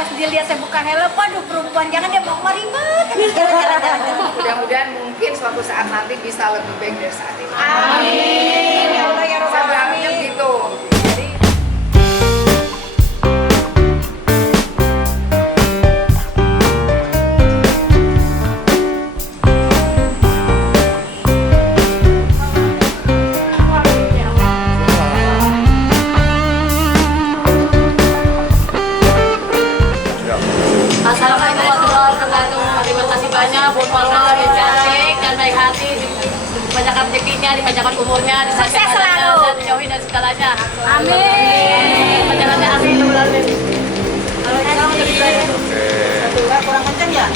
pas dia lihat saya buka helm, waduh perempuan jangan dia mau ribet. Jalan-jalan. Mudah-mudahan mungkin suatu saat nanti bisa lebih baik dari saat ini. Amin. Ya Allah ya Rabbal Saya berharapnya alamin. begitu. Jadi Assalamualaikum warahmatullahi wabarakatuh. Terima kasih banyak buat Allah yang cantik dan baik hati, dipanjangkan rezekinya, dipanjangkan umurnya, Sukses selalu. dan dijauhi dari segalanya. Amin. Panjangannya amin. Kalau sekarang lebih baik. Kurang kencang ya?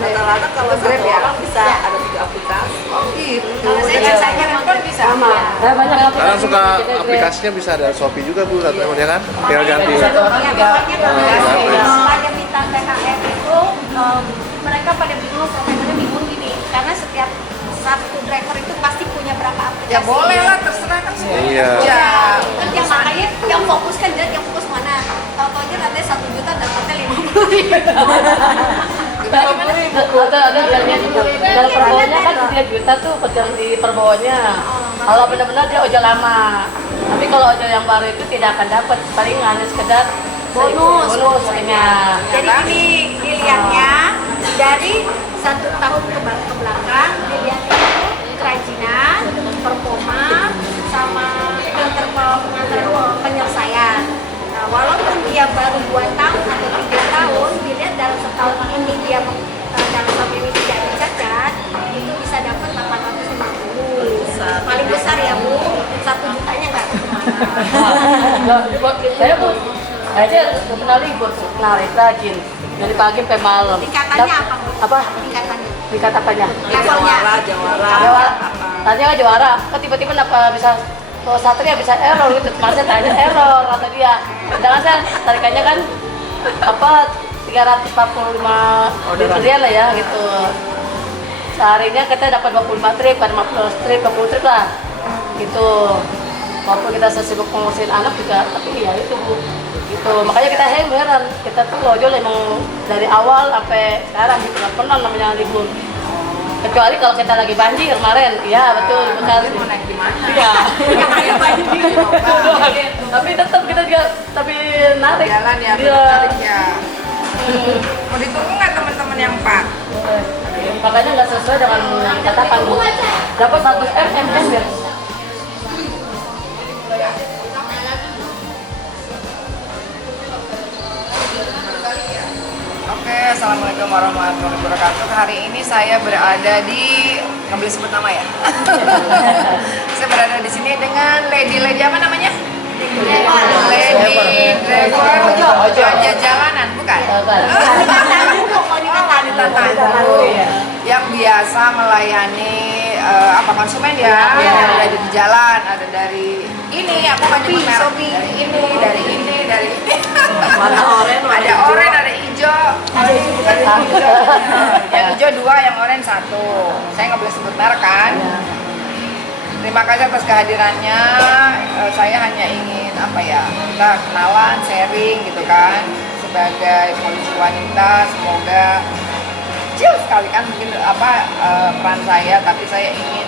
rata-rata kalau satu orang bisa ada 3 aplikasi. Oh gitu. Dengan saya handphone bisa. Banyak Sekarang suka aplikasinya bisa ada Shopee juga Bu, katanya kan? Tinggal ganti. Ya, pokoknya kalau pada minta THR itu mereka pada bingung, providernya bingung gini, karena setiap satu driver itu pasti punya berapa aplikasi. Ya boleh lah, terserah kan semua. Iya. Ya. Kan yang makanya yang fokus kan dia yang fokus mana? Tahu-taunya nanti 1 juta dapatnya 50.000. ada kalau perbawanya kan 3 juta tuh pegang di perbawanya. Kalau benar-benar dia ojol lama. Tapi kalau ojol yang baru itu tidak akan dapat, paling hanya sekedar bonus hanya. Jadi ini dilihatnya dari 1 tahun ke belakang, dilihat itu kerajinan, performa, sama penyelesaian. Nah, walaupun dia baru 2 tahun atau 3 tahun, dilihat dalam setahun ini dia dalam tahun ini tidak dicacat, itu bisa dapat 850. Paling besar ya Bu, 1 jutanya nggak Saya pun aja pernah libur, narik rajin dari pagi sampai malam. Tingkatannya apa Bu? Apa? Tingkatannya. Tingkat apanya? Levelnya. Jawara. Tanya kan juara. Kok tiba-tiba kenapa bisa Satria bisa error gitu? Kemarin saya tanya error kata dia. Sedangkan saya tarikannya kan apa 345 rial lah ya gitu. Seharinya kita dapat 25 trip, kan 50 trip, 20 trip lah gitu. Walaupun kita sesibuk ngurusin anak juga, tapi ya itu Bu. Gitu. Makanya kita heran, kita tuh ojol emang dari awal sampai sekarang gitu, nggak pernah namanya libur. Kecuali kalau kita lagi banjir kemarin, iya betul libur kali. Mau naik di mana? Iya. Tapi tetap kita juga tapi narik. Jalan ya, Iya. tarik ya. Mau ditunggu nggak teman-teman yang 4? Makanya nggak sesuai dengan yang katakan Bu. Dapat 100 mm ya. Oke, assalamualaikum warahmatullahi wabarakatuh. Hari ini saya berada di, nggak boleh sebut nama ya. Saya berada di sini dengan lady apa namanya? Lady driver jalanan, bukan? Wanita Tanjung yang biasa melayani konsumen ya. Ada di jalan, ada dari ini, aku banyak merek dari ini, dari ini, dari ini. Ada oranye, ada hijau. Yang hijau 2, yang oranye 1. Saya nggak boleh sebut merek kan. Terima kasih atas kehadirannya. Saya hanya ingin kita kenalan, sharing gitu kan, sebagai polisi wanita. Semoga kecil sekali kan mungkin peran saya, tapi saya ingin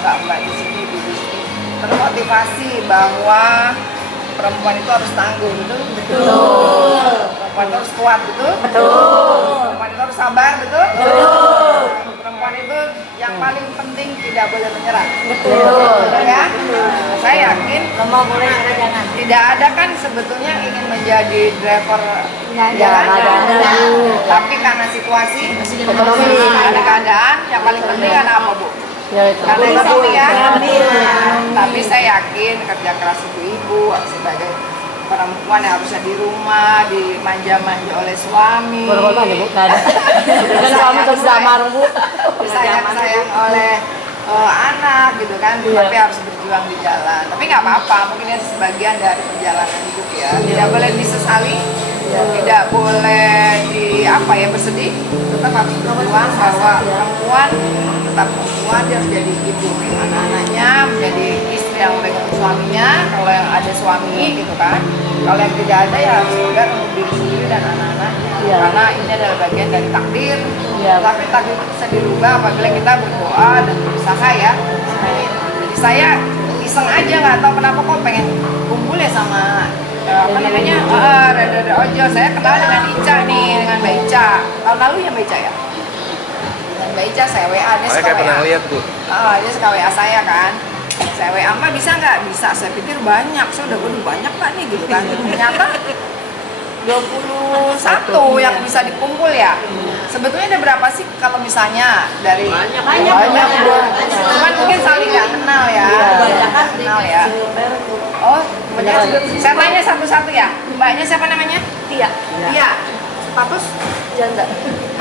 mbak-mbak di sini, ibu di sini termotivasi bahwa perempuan itu harus tangguh, betul? Perempuan itu harus kuat, betul? Perempuan itu harus sabar, betul? Perempuan itu yang paling penting tidak boleh menyerah, betul ya? saya yakin Mau boleh cara jangan. tidak ada kan sebetulnya ingin menjadi driver Nggak ada. jalan, nggak ada. tapi karena situasi, Ekonomi. karena keadaan, yang paling penting karena apa Bu? Ya itu. Karena ekonomi ya. Iya. Tapi saya yakin kerja keras ibu-ibu sebagai perempuan yang harusnya di rumah, dimanja-manja oleh suami, Korban aja Bu, nggak ada. Kan kami sudah marah Bu. disayang-sayang oleh anak gitu kan, Iya. tapi harus berjuang di jalan. Tapi nggak apa-apa, mungkin itu sebagian dari perjalanan hidup ya. Tidak boleh disesali, tidak boleh bersedih, tetap harus berjuang bahwa perempuan tetap perempuan, dia harus jadi ibu anak-anaknya, menjadi istri yang baik untuk suaminya. Kalau yang ada suami gitu kan, kalau yang tidak ada ya harus sadar untuk diri sendiri dan anak-anaknya. Iya. Karena ini adalah bagian dari takdir. Iya. Tapi takdir itu bisa dirubah apabila kita berdoa dan berusaha ya. Jadi saya iseng aja, nggak tahu kenapa kok pengen kumpul ya sama Reda Ojo. Saya kenal dengan Ica nih, dengan Mbak Ica. Tahun lalu ya Mbak Ica ya. Dan Mbak Ica saya WA, dia Saya suka kayak pernah WA. lihat Bu. Dia suka WA saya kan. Saya WA, Mbak bisa nggak? Bisa. Saya pikir banyak. Saya udah waduh banyak Mbak nih gitu kan. Ternyata 21 yang bisa dikumpul ya. Sebetulnya ada berapa sih kalau misalnya dari Banyak. Bu. Cuman mungkin saling nggak kenal ya. Kenal ya. Oh, saya tanya satu-satu ya. Mbaknya siapa namanya? Tia. Iya. Status Janda.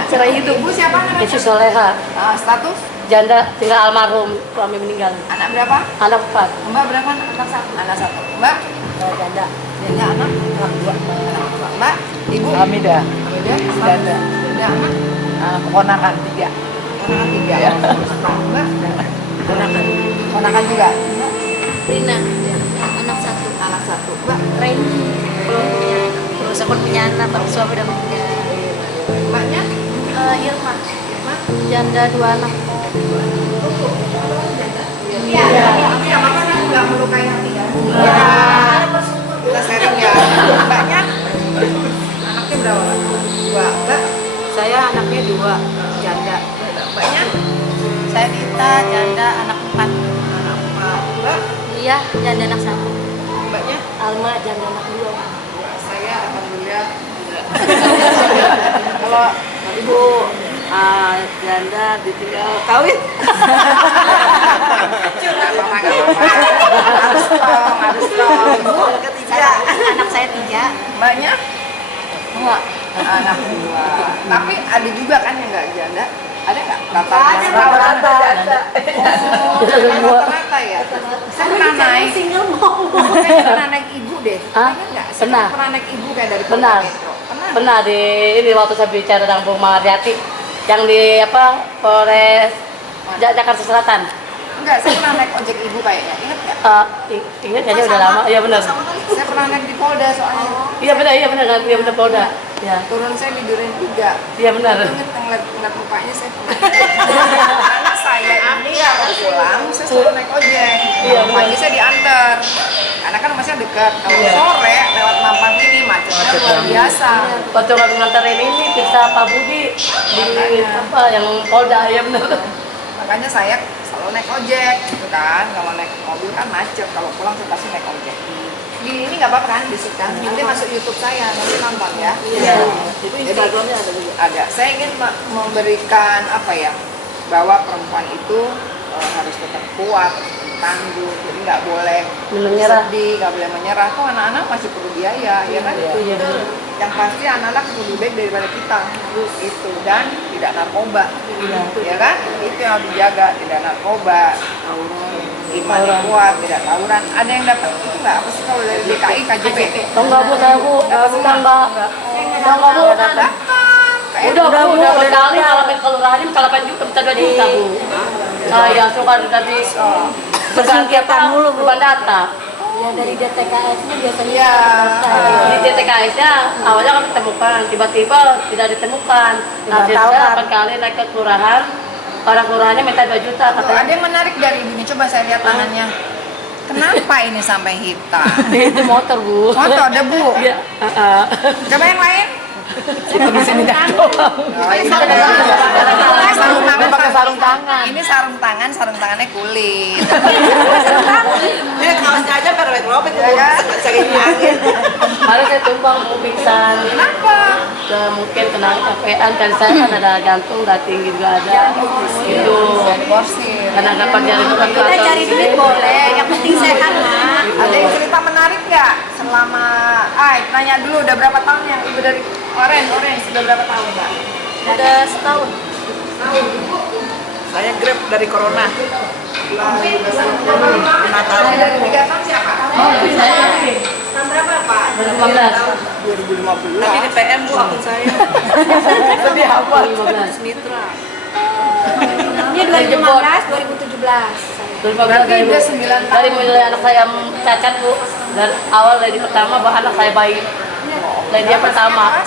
cerai hidup. Bu siapa namanya? Itu Soleha. Status Janda tinggal almarhum, suami meninggal. anak berapa? Anak 4. Mbak berapa? Anak satu. Anak satu. Mbak? Janda. Janda anak? Anak dua. Anak dua. Mbak? Ibu? Hamida, Hamida? Janda, Janda anak? keponakan 3. Ponakan tiga. Iya. Mbak? Ponakan. Ponakan juga. Mbak? Rina. Anak satu. Anak satu. Mbak? Raini. Belum punya. Terus aku punya anak, tapi suami udah meninggal. Mbaknya? Irma. Irma? Janda 2 anak. Iya. Tapi yang apa kan nggak melukai hati kan? Iya. Kita sharing ya. Mbaknya? Anaknya berapa? Dua. Mbak? Saya anaknya 2, janda. Mbaknya? Saya Dita, janda anak 4. Anak empat. Mbak? Iya, janda anak 1. Mbaknya? Alma, janda anak 2. Saya alhamdulillah. Kalau Ibu janda ditinggal kawin. harus dong. Anak saya 3. Mbaknya? 2. Anak 2. Tapi ada juga kan yang nggak janda? Ada nggak? Ada, Rata-rata. Dua. Rata-rata ya. Saya pernah naik. Single mau. Saya pernah naik ibu deh. Hah? Ingat nggak? Saya Pernah. pernah naik ibu kayak dari Benar. Polda Metro. Pernah. Pernah di ini waktu saya bicara dengan Bu Mariati yang di Polres Jakarta Selatan. Enggak, saya pernah naik ojek ibu kayaknya. Ingat nggak? Ingat kayaknya udah lama. Iya benar. Saya pernah naik di Polda soalnya. Iya benar Polda. Ya. Turun saya di Duren 3. Iya benar. Ingat ngeliat mukanya saya pernah. Karena saya ini kalau pulang saya selalu naik ojek. Iya, benar. Pagi saya diantar. Karena kan masih dekat. Kalau Iya. sore lewat Mampang ini macetnya luar biasa. Waktu kami nganterin ini periksa Pak Budi di apa yang Polda ya benar. Makanya saya selalu naik ojek gitu kan. Kalau naik mobil kan macet. Kalau pulang saya pasti naik ojek. Di ini nggak apa-apa kan bisikan. Nanti masuk YouTube saya, nanti nonton ya. Iya. Itu Instagramnya ada juga. Ada. Saya ingin memberikan apa ya, bahwa perempuan itu harus tetap kuat, tangguh, jadi nggak boleh Menyerah. sedih, nggak boleh menyerah. Kok anak-anak masih perlu biaya, ya kan? Iya. Yang pasti anak-anak lebih baik daripada kita, itu dan tidak narkoba, ya kan? Itu yang harus dijaga, tidak narkoba, iman yang kuat, tidak tawuran. Ada yang dapat itu nggak? Apa sih kalau dari DKI KJP? Tahu nggak Bu, saya Bu, enggak. Tahu nggak Bu? Udah berkali ngalamin kelurahannya minta 8 juta, minta 2 juta Bu. Saya suka tadi Bersengketa mulu, Bu. Bukan data. Ya dari DTKS ini biasanya Iya. Di DTKS-nya awalnya kami temukan, tiba-tiba tidak ditemukan. Nah, saya 8 kali naik ke kelurahan, orang kelurahannya minta 2 juta Tuh, katanya. ada yang menarik dari ini, coba saya lihat tangannya. Kenapa ini sampai hitam? Itu motor Bu. Motor debu. Iya. Coba yang lain. Itu di sini dah doang. Oh, ini sarung tangan pakai sarung tangan. Ini sarung tangannya kulit. Dia kaosnya aja robek-robek Ya kan? saking angin. Kemarin saya tumbang mau pingsan. Kenapa? Mungkin kena capean kan saya kan ada jantung, darah tinggi juga ada. Itu Porsir. karena agak panjang itu kan Kita cari duit boleh, yang penting sehat lah. Ada yang cerita menarik nggak selama nanya dulu udah berapa tahun yang ibu dari Orange sudah berapa tahun Mbak? Udah setahun. Saya grab dari corona. 5 tahun. Dari 3 tahun siapa? Tahun berapa Pak? 2015. Tapi di PM Bu akun saya. Lebih awal. 2015. Mitra. Ini 2015, 2017. Berarti udah 9 tahun. Dari mulai anak saya cacat bu, dari awal dari pertama bahkan anak saya bayi. Dari dia pertama,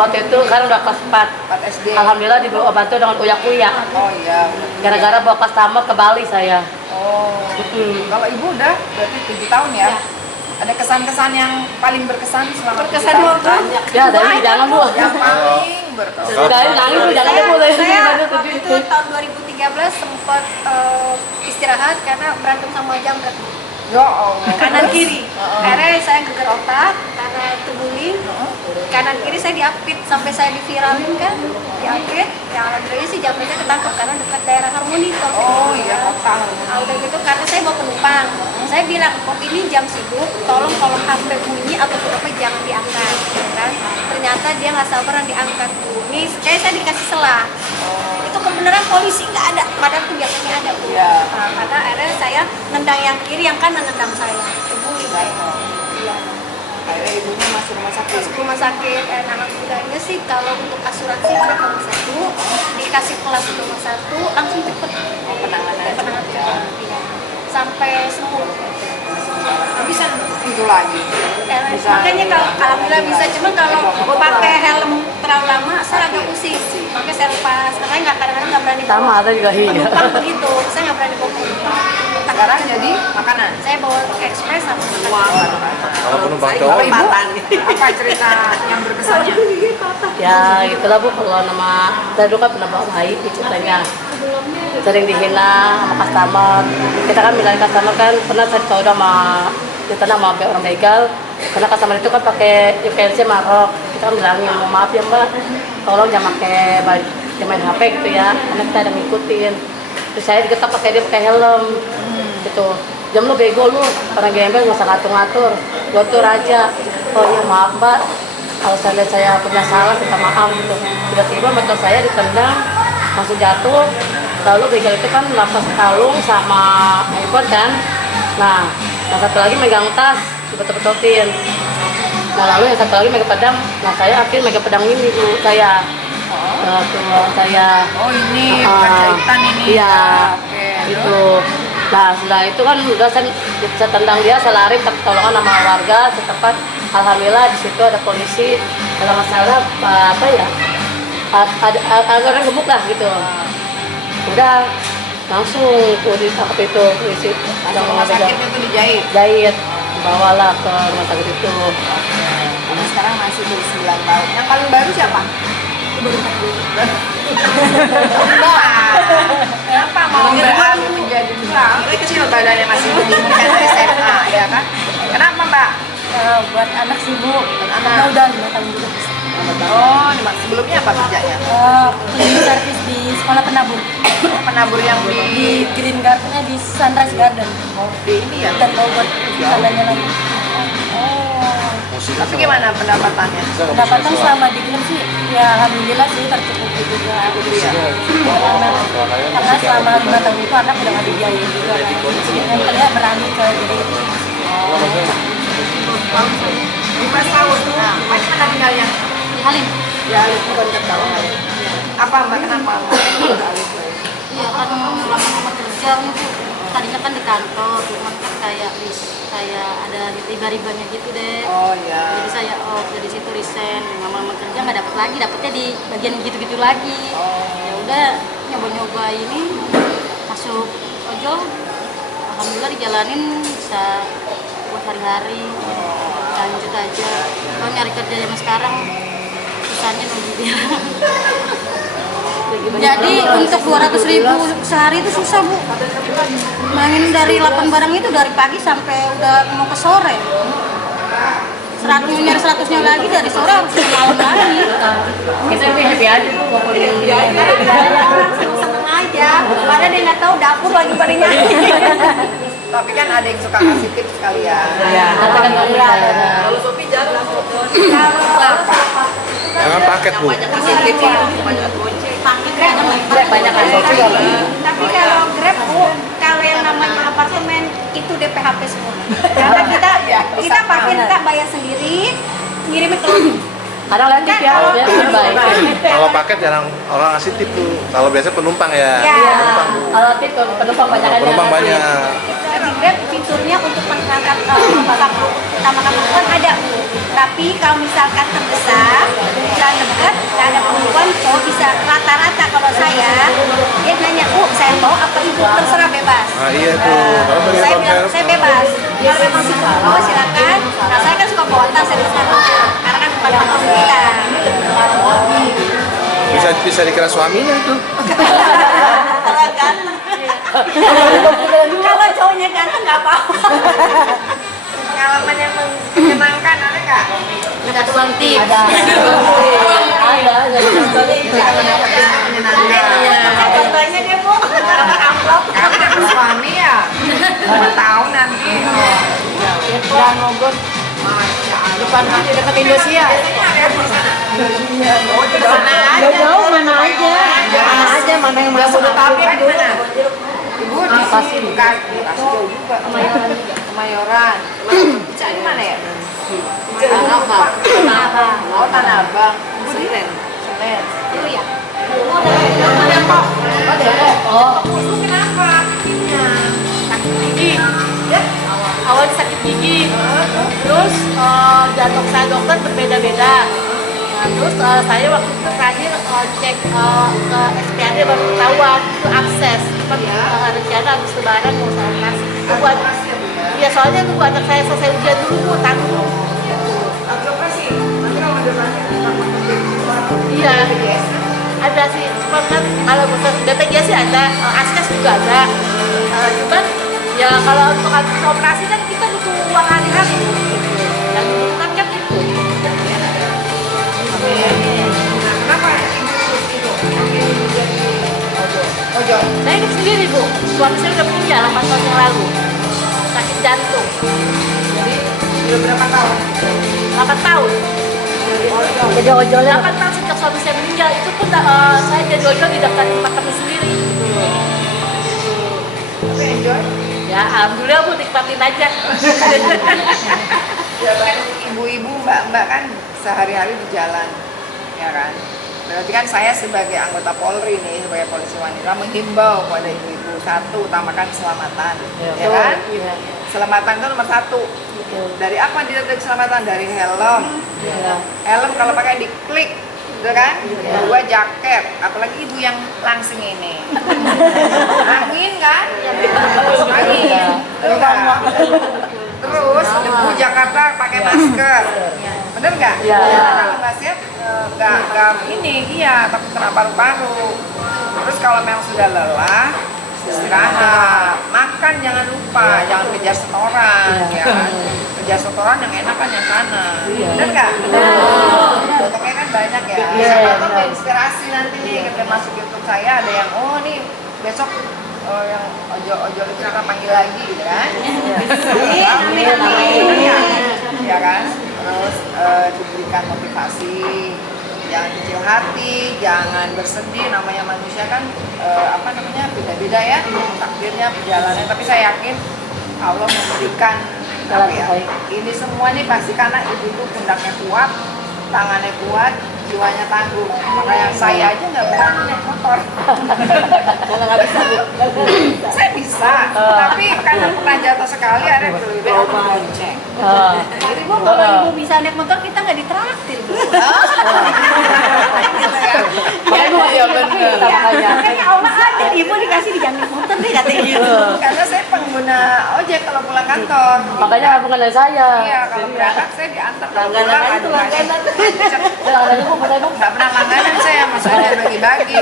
waktu itu kan udah kelas 4. 4 SD. Alhamdulillah dibawa bantu dengan uyak-uyak. Oh iya. Gara-gara bawa customer ke Bali saya. Oh. Kalau ibu udah berarti 7 tahun ya? Ada kesan-kesan yang paling berkesan selama Berkesan 7 waktu? tahun? Ya dari jangan bu. Yang paling berkesan. Dari nangis bu, jangan Saya, bu. saya waktu itu tahun 2013 sempat istirahat karena berantem sama jamret. Ya Allah. Kanan kiri. Akhirnya saya geger otak karena terguling. Kanan kiri saya diapit sampai saya diviralin kan. Diapit. Ya alhamdulillah sih jamretnya ketangkep karena dekat daerah Harmoni tuh. Oh iya, otak. Nah, udah gitu karena saya bawa penumpang. Saya bilang, kok ini jam sibuk, tolong kalau HP bunyi atau apa jangan diangkat, ya kan? Ternyata dia nggak sabaran diangkat tuh. Nih, kayak saya dikasih selah. Itu kebenaran polisi nggak ada, padahal tuh biasanya ada bu. Iya. Nah, karena akhirnya saya nendang yang kiri, yang kanan nendang saya. Kebuli saya. Iya. Akhirnya ibunya masuk rumah sakit. Masuk rumah sakit, alhamdulillahnya sih kalau untuk asuransi pada rumah satu, dikasih kelas di rumah satu, langsung cepet. Penanganan. Penanganan cepet. Iya. Sampai sembuh. Bisa itu lagi. Bisa. Makanya kalau alhamdulillah bisa, cuma kalau pakai helm terlalu lama saya agak pusing. Makanya saya lepas, makanya kadang-kadang nggak berani bawa Sama ada juga iya. penumpang begitu. Saya nggak berani bawa penumpang. Sekarang jadi makanan. Saya bawa ekspres sama Kalau penumpang Kalau cowok, ibu apa cerita yang berkesannya? Ya itulah bu, kalau nama saya dulu kan pernah bawa bayi ceritanya. Sering dihina sama customer. Kita kan bilang customer kan pernah saya tahu sama kita nama orang begal. Karena customer itu kan pakai UKLC Marok. Kita kan bilangnya mau maaf ya mbak, tolong jangan pakai baju, jangan main HP gitu ya. Karena kita ada ngikutin. Terus saya digetak pakai dia pakai helm. Gitu. Jam lu bego lu, orang gembel nggak usah ngatur-ngatur. Lu tuh raja. Oh iya maaf mbak, kalau saya punya salah minta maaf gitu. Tiba-tiba motor saya ditendang, langsung jatuh. Lalu begal itu kan lapas kalung sama iPhone kan. Nah, yang satu lagi megang tas, dipetut-petutin. Nah lalu yang satu lagi megang pedang. Nah saya akhirnya megang pedang ini bu, saya. Tuh saya. Oh ini bukan jahitan ini. Iya. Oke. Gitu. Nah setelah itu kan udah saya tendang dia, saya lari minta pertolongan sama warga setempat. Alhamdulillah di situ ada polisi. Kalau masalah apa ya? Ada orang gemuk lah gitu. Udah langsung tuh ditangkap itu polisi. Ada Rumah sakit itu dijahit. jahit, bawalah ke rumah sakit itu. Nah, sekarang masih 9 tahun. Yang paling baru siapa? Kenapa mau beralih menjadi tukang? Kecil badannya masih memungkinkan SMA ya kan? Kenapa mbak? Buat anak sibuk, Anak. udah 5 tahun juga. Oh, sebelumnya apa kerjanya? Cleaning service di sekolah penabur, Oh, penabur yang di di Green Garden-nya di Sunrise Garden. ini ya. Dan mau buat jalannya lagi. Oh. Tapi gimana pendapatannya? Pendapatan selama di Green sih, ya alhamdulillah sih tercukupi juga. Iya. Karena selama 5 tahun itu anak udah nggak dibiayain juga. Dan saya berani ke diri. 15 tahun. Nah, mana tinggalnya? Halim. Ya, bukan ketawa. Apa mbak kenapa? Iya kan lama-lama kerja nih Bu. Tadinya kan di kantor, cuman kan kayak ada riba-ribanya gitu deh. Oh ya. Jadi saya dari situ resign, lama-lama kerja nggak dapat lagi, dapatnya di bagian gitu-gitu lagi. Ya udah nyoba-nyoba ini masuk ojol, alhamdulillah dijalanin bisa buat hari-hari, lanjut aja. Kalau nyari kerja zaman sekarang susahnya nunggu dia. Jadi untuk 200.000 sehari itu susah Bu. Bayangin dari 8 barang itu dari pagi sampai udah mau ke sore. 100-nya lagi dari sore harus ke malam lagi. Kita happy aja tuh walaupun Seneng aja, padahal dia nggak tahu dapur lagi pada nyanyi. Tapi kan ada yang suka kasih tips kalian. ya katakan Mbak Mira. Kalau Sophie jarang foto. Jangan paket bu. Banyak kan Sophie kalau Tapi kalau Grab Bu, kalau yang namanya apartemen itu DPHP semua. Karena kita pakai kita bayar sendiri, ngirimin ke rumah. kadang lihat tip ya, dia baik. Kalau paket jarang orang ngasih tip tuh. Kalau biasanya penumpang ya. Ya. Penumpang bu. Kalau tip penumpang banyak aja. Penumpang banyak. Di Grab fiturnya untuk mengangkat utamakan penumpang ada Bu. Tapi kalau misalkan terbesar, jalan dekat, nggak ada penumpang, so bisa rata-rata kalau saya, dia nanya, Bu, saya mau apa ibu? Terserah bebas. Nah iya tuh. Kalau beli Saya konser, bilang, saya bebas. Kalau memang suka bawa silakan. Nah saya kan suka bawa tas, saya bisa karena kan bukan patung kita. bisa dikira suaminya itu. Kalau ganteng. Kalau cowoknya ganteng nggak apa-apa. Pengalaman yang menyenangkan ada nggak? Minta tukang tips. Ada. Contohnya dia Bu, amplop. Kamu dapat suami ya? 2 tahun nanti. Dan mogok depan di dekat Indosiar. Jauh mana aja mana yang masuk. Tapi di mana? Ibu di sini bukan jauh juga. Kemayoran. Ica di mana ya? Tanah Abang. Oh, Tanah Abang. Ibu di Senen. Dulu ya. Oh, Kenapa? gigi. Awal sakit gigi. Terus jadwal saya dokter berbeda-beda. Nah, terus saya waktu itu terakhir cek ke SPAD baru ketahuan itu abses. Rencana habis lebaran mau saya kasih. Itu buat ya soalnya itu buat anak saya selesai ujian dulu Bu, tanggung. Iya, ada sih. Cuma kan kalau bukan BPJS sih ada, ASKES juga ada. Cuman ya kalau untuk operasi kan kita butuh uang hari-hari. Yang dibutuhkan kan itu. Kenapa ibu itu? Ojo. Saya hidup sendiri Bu. Suami saya udah meninggal 8 tahun yang lalu. Sakit jantung. Jadi udah berapa tahun? 8 tahun. Jadi ojolnya 8 tahun sejak suami saya meninggal itu pun saya jadi ojol di daftar tempat kami sendiri. Tapi enjoy? Ya alhamdulillah Bu, nikmatin aja. Ya kan ibu-ibu, mbak-mbak kan sehari-hari di jalan, ya kan? Berarti kan saya sebagai anggota Polri nih, sebagai polisi wanita menghimbau kepada ibu-ibu, satu, utamakan keselamatan, ya kan? Iya. Keselamatan itu nomor 1. Dari apa dilihat dari keselamatan? Dari helm. Helm kalau pakai diklik, gitu kan? Kedua jaket, apalagi ibu yang langsing ini. Angin kan? Angin. Terus debu Jakarta pakai masker. Bener nggak? Iya. Kalau nggak siap nggak ini iya takut kena paru-paru. Terus kalau memang sudah lelah istirahat, makan jangan lupa, jangan kejar setoran, ya kan? Kejar setoran yang enak kan yang kanan, bener nggak? Contohnya kan banyak ya. Siapa tahu inspirasi nanti nih kita masuk YouTube saya ada yang oh nih besok yang ojol itu akan panggil lagi gitu kan? Amin. Ya kan? Terus diberikan motivasi. Jangan kecil hati, jangan bersedih. Namanya manusia kan beda-beda ya takdirnya, perjalanannya. Tapi saya yakin Allah memberikan ini semua nih pasti karena ibu itu pundaknya kuat, tangannya kuat, jiwanya tangguh. Makanya saya aja nggak berani naik motor. Kalau nggak bisa Bu. Saya bisa, tapi karena pernah jatuh sekali ada lebih baik aku bonceng. Jadi Bu, kalau ibu bisa naik motor kita nggak ditraktir Bu. Iya benar. Makanya Allah ada ibu dikasih dijamin motor deh katanya gitu. Karena saya pengguna ojek kalau pulang kantor. Makanya bukan dari saya. Iya, kalau berangkat saya diantar. Kalau Langganan pulang aja tuh, aduh, langganan. macet. Langganan po, patay po. Nggak pernah langganan saya, maksudnya bagi-bagi.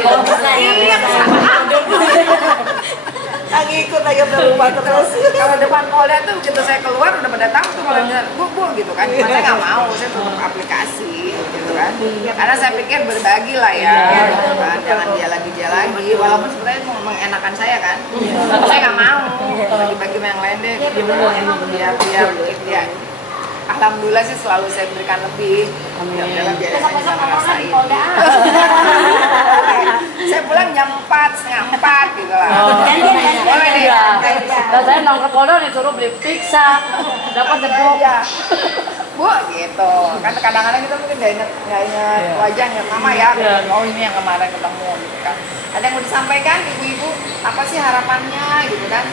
Yang ikut aja berubah terus. Kalau depan Polda tuh begitu saya keluar udah pada tahu tuh kalau bener bu gitu kan. Cuma saya nggak mau, saya tutup aplikasi gitu kan. Karena saya pikir berbagi lah ya, gitu kan. Jangan dia lagi. Walaupun sebenarnya mau mengenakan saya kan. Saya nggak mau bagi-bagi sama yang lain deh. Biar ya. Alhamdulillah sih selalu saya berikan lebih. Ya udahlah biar saya bisa ngerasain. Saya pulang jam 4, setengah 4 gitu lah. Boleh deh. Iya. Dan saya nongkrong Polda disuruh beli pizza, dapat debok. Iya. Bu, gitu. Kan kadang-kadang kita mungkin nggak ingat wajahnya mama ya. Oh ini yang kemarin ketemu gitu kan. Ada yang mau disampaikan ibu-ibu apa sih harapannya gitu kan?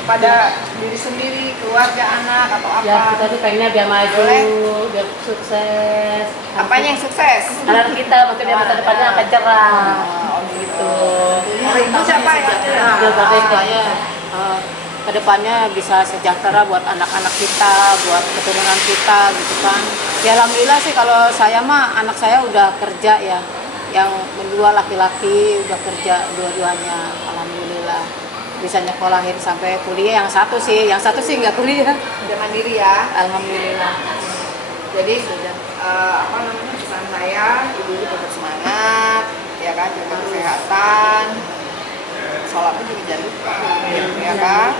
Pada diri sendiri, keluarga, anak atau apa? Ya kita tuh pengennya biar maju, Boleh. biar sukses. Apanya yang sukses? Anak kita maksudnya masa depannya akan cerah. Oh gitu. Gitu. Kalau ibu siapa ya? Biar bagus Saya kedepannya bisa sejahtera buat anak-anak kita, buat keturunan kita gitu kan. Ya alhamdulillah sih kalau saya mah anak saya udah kerja ya, yang kedua laki-laki udah kerja dua-duanya, alhamdulillah bisa nyekolahin sampai kuliah. Yang satu sih nggak kuliah, Udah mandiri ya. alhamdulillah. Jadi apa namanya pesan saya, ibu-ibu tetap semangat, ya kan, jaga kesehatan, sholatnya juga jangan lupa, ya kan.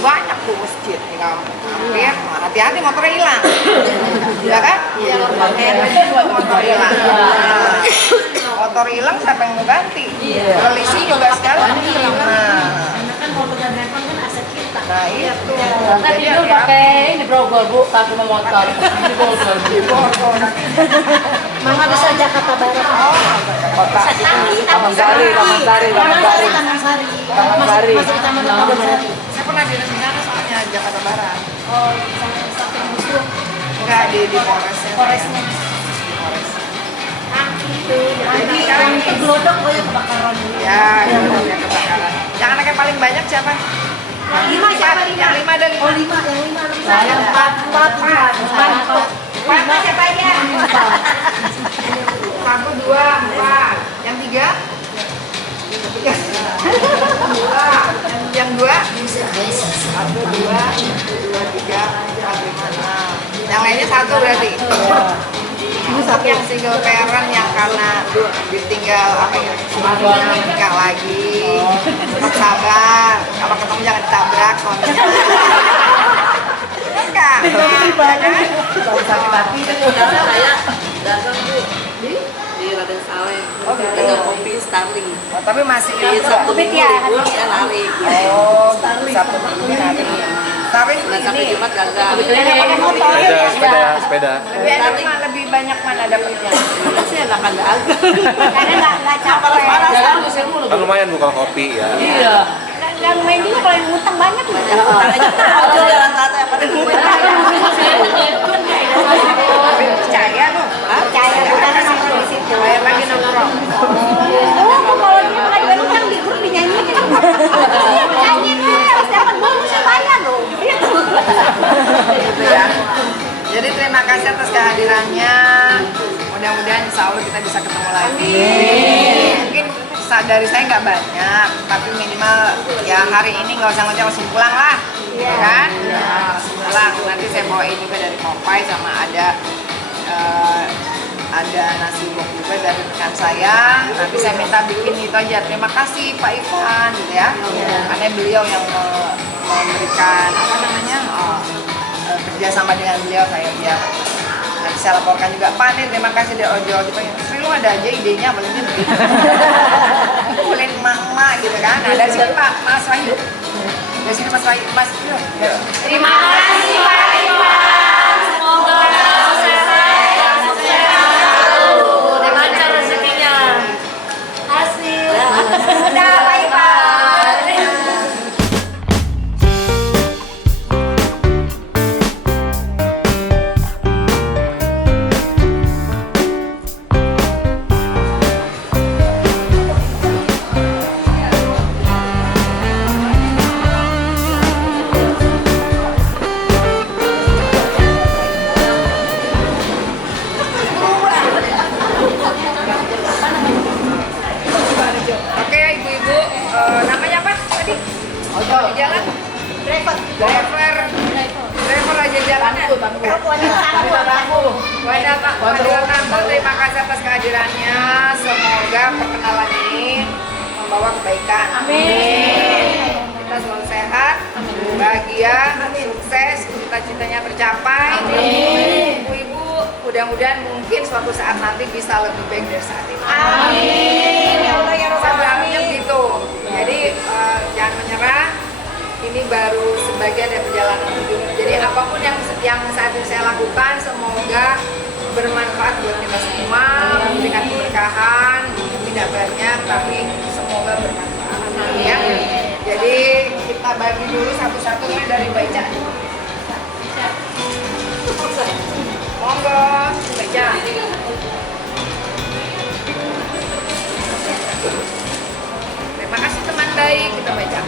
Banyak tuh masjid di kampung, hampir. Hati-hati motornya hilang, ya kan? Buat motor hilang. Motor hilang siapa yang mau ganti? Polisi juga sekarang hilang. Nah itu. Tadi itu pakai ini Brogol bu, tapi mau motor. Di Brogol. Mama bisa Jakarta Barat. Kota. Taman Sari. Masih di Taman Sari. Saya pernah di sana soalnya Jakarta Barat. Oh, sampai musuh. Enggak di Polresnya. Polresnya. Itu. Jadi yang tergelodok banyak kebakaran. Ya, yang kebakaran. Yang anak yang paling banyak siapa? Lima siapa? Yang 5 ada 5. Oh, lima. Saya 4. Siapa aja? 1, 2, 4. Yang 3? Yang 2? 1, 2, 2, 3, 4, 5, 6. Yang lainnya 1 berarti? Untuk yang single parent yang karena ditinggal apa ya, nikah lagi, tetap sabar. Kalau ketemu jangan ditabrak suaminya. Enggak. Sakit hati. Saya dagang Bu di Raden Saleh. Oh, gitu. Dagang kopi Starling. Oh, tapi masih Di itu. Sabtu Covid Minggu ya, libur saya lari. Oh, Sabtu Minggu hari. Tapi Nah, sampai ini Jumat dagang. pakai motor. Sepeda. lebih enak mana, lebih banyak mana dapatnya? Mana sih enakan dagang. Karena nggak capek. Jalan usir mulu. Kan lumayan buka kopi ya. Iya. Nggak lumayan juga kalau yang ngutang banyak loh. Ojol jalan rata yang pada duit. Tapi percaya tuh. Percaya karena nongkrong di situ. Bayar lagi nongkrong. Oh, kalau dia pengajuan utang di grup dinyanyiin. Iya, nyanyiin terus. Dapat bonusnya banyak loh. Gitu ya. Jadi terima kasih atas kehadirannya. Mudah-mudahan insya Allah kita bisa ketemu lagi. Mungkin dari saya nggak banyak, tapi minimal ya hari ini nggak usah ngoceh, langsung pulang lah, kan? Nah, langsung pulang. Nanti saya bawain juga dari Popeye sama ada nasi bok juga dari rekan saya. Nanti saya minta bikin itu aja. Terima kasih Pak Ivan, gitu ya. Karena beliau yang memberikan apa namanya kerjasama dengan beliau saya ya. Nanti saya laporkan juga Pak nih, terima kasih dari ojol. Sri lu ada aja idenya paling gede. Boleh emak-emak gitu kan. Nah dari sini Pak Mas Wahyu. Dari sini Mas Wahyu, Mas. Terima kasih Pak Iwan. Semoga Lancar rezekinya. Hasil. Udah, bye-bye. Ojol di jalan, Driver. driver aja jalanan. Wanita Tangguh, terima kasih atas kehadirannya. Semoga perkenalan ini membawa kebaikan. Amin. Kita selalu sehat, bahagia, sukses, cita-citanya tercapai. Ibu-ibu, mudah-mudahan mungkin suatu saat nanti bisa lebih baik dari saat ini. Amin. Ya Allah ya Rabbal Sabarnya Alamin. begitu. Jadi jangan menyerah. Ini baru sebagian dari perjalanan hidup. Jadi apapun yang saat ini saya lakukan, semoga bermanfaat buat kita semua, memberikan keberkahan, tidak banyak tapi semoga bermanfaat. Ya. Jadi kita bagi dulu satu-satu mulai dari Baca. Monggo, Baca. Terima kasih teman baik, kita baca.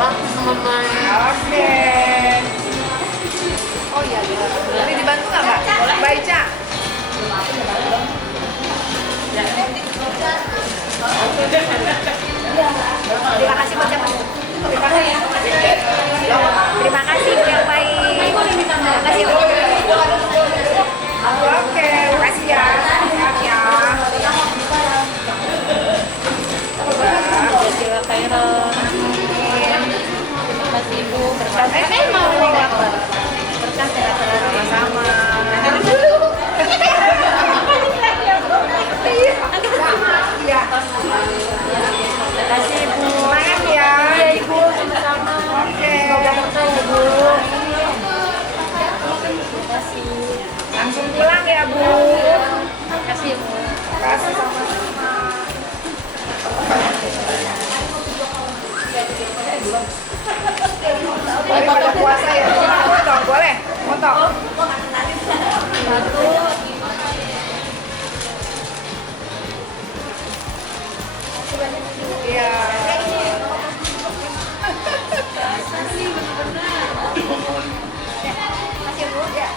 Oke. Oh iya, boleh dibantu nggak Mbak? Baca. Terima kasih buat siapa? Terima kasih Bu yang baik. Terima kasih Bu. Oke, makasih ya. Siap ya. Sama-sama. Iya. Terima kasih Bu. Semangat ya. Iya Ibu, sama-sama. Oke. Semoga berkah ya Bu. Langsung pulang ya Bu. Terima kasih Bu. Kasih sama-sama. Boleh pada puasa ya? Foto, boleh? Foto. Iya. Kasih Bu. Ya.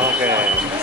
Oke.